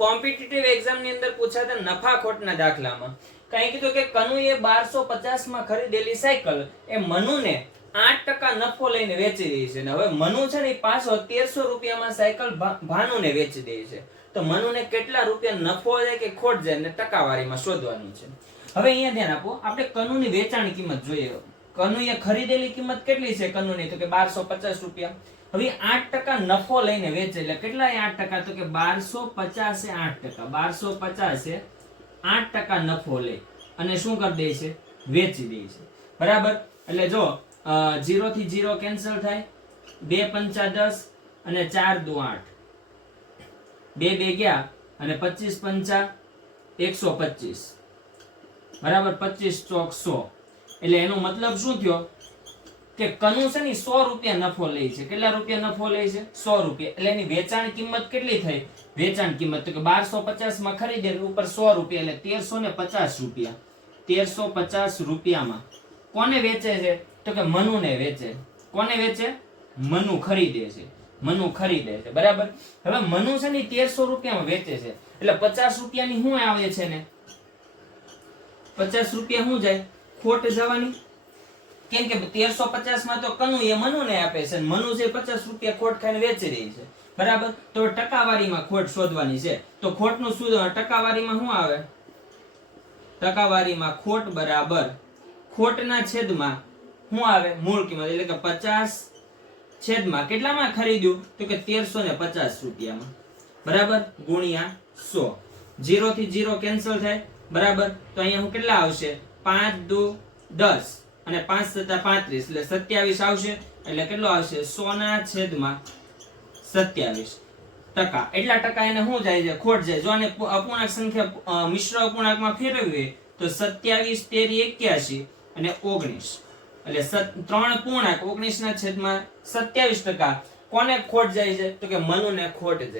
Competitive exam ની અંદર પૂછાતા નફા ખોટના દાખલામાં કઈ કીધું કે કનુએ 1250 માં ખરીદેલી સાયકલ એ મનુને 8% નફો લઈને વેચી રહી છે. હવે મનુ છે ને પાછો 1300 રૂપિયામાં સાયકલ ભાનુને વેચી દે છે. તો મનુને કેટલા રૂપિયા નફો જાય કે ખોટ જાય ને ટકાવારીમાં શોધવાનું છે. હવે અહીંયા ધ્યાન આપો, આપણે કનુની વેચાણ કિંમત જોઈએ. કનુએ ખરીદેલી કિંમત કેટલી છે કનુની? તો કે 1250 રૂપિયા. હવે 8% નફો લઈને વેચે એટલે કેટલા 8%? તો કે 1250 એ 8%. 1250 એ 8% નફો લે અને શું કરી દે છે? વેચી દે છે. બરાબર. એટલે જો 0 થી 0 કેન્સલ થાય, 2 પંચા 10 અને 4 દુ 8, 2 2 ગયા અને 25 પંચા 125. બરાબર. 25 ચોક 100. એટલે એનો મતલબ શું થયો કે કનુ છે ને 100 રૂપિયા નફો લે છે. કેટલા રૂપિયા નફો લે છે? 100 રૂપિયા. એટલે એની વેચાણ કિંમત કેટલી થઈ? વેચાણ કિંમત તો કે 1250 માં ખરીદે ઉપર 100 રૂપિયા એટલે 1350 રૂપિયા. 1350 રૂપિયામાં કોને વેચે છે? તો કે મનુને વેચે. કોને વેચે? મનુ ખરીદે છે. મનુ ખરીદે છે. બરાબર. હવે મનુ છે ને 1300 રૂપિયામાં વેચે છે એટલે 50 રૂપિયાની શું આવે છે ને? 50 રૂપિયા શું જાય? ખોટ જવાની. કેમ કે 1350 માં તો કનુ એ મનુને આપે છે, મનુ જે 50 રૂપિયા ખોટ ખાઈને વેચી રહી છે. બરાબર. તો ટકાવારીમાં ખોટ શોધવાની છે. તો ખોટનું શું ટકાવારીમાં શું આવે? ટકાવારીમાં ખોટ બરાબર ખોટના છેદમાં શું આવે? મૂળ કિંમત. એટલે કે 50 છેદમાં કેટલામાં ખરીદ્યું? તો કે 1350 રૂપિયામાં. બરાબર. ગુણ્યા 100. 0 થી 0 કેન્સલ થાય. બરાબર. તો અહીંયા હું કેટલા આવશે? 5 દુ 10 અને 5 * 35 એટલે 27 આવશે. એટલે કેટલો આવશે? 100 ના છેદમાં 27 ટકા. એટલા ટકા એને શું જાય છે? ખોટ જાય. જો આને અપૂર્ણાંક સંખ્યા મિશ્ર અપૂર્ણાંકમાં ફેરવીએ તો 27 13 81 અને 19 એટલે 3 પૂર્ણાંક 19 ના છેદમાં 27 ટકા કોને ખોટ જાય છે? તો કે મનુને ખોટ જાય.